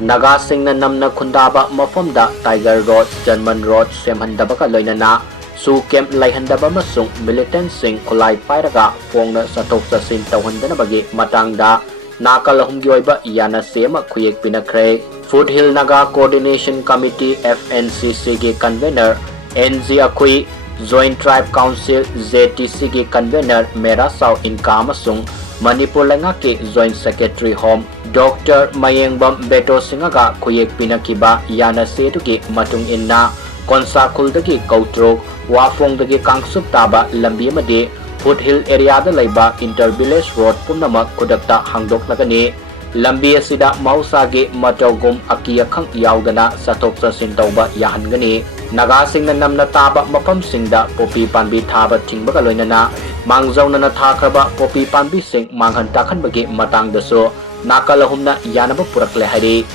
Nagasingna namna khundaba mafamda Tiger Road, German Road, Semhandanaba Loinana, Su Camp Laihandaba Masung, Militant Sing, Kulai Pairaga, Fongna Satok Sasin Tawhandanabagi, Matangda, Nakalahumgyoiba, Yana Sema, Khutyek Pinakhre, Foothill Naga Coordination Committee, FNCC Convener, NZ Akhui, Joint Tribe Council, ZTC Convener, Mera Sao Inka Masung, Manipur Leingakka Joint Secretary Home, Dr. Mayengbam Beto Singaga Khutyek Pinakhiba Yana Setugi Matung Inna Konsakhuldagi Kautrok Wafongdagi Kangsup Taba Lambi Amadi Foothill Area da Laiba Inter-Village Road Pumnamak Kudakta Hangdoknagani Lambi asida Mausagi Matogum Akiyakhang Yaudana Satok Sasin Tauba Yahangani Nagasingna namna taba mafamsingda popi panbi thaba thingbaga loinana mangzaunana thakraba popi panbi sing manghan takhanbagi matangdaso nakalahumna yanaba purakle hari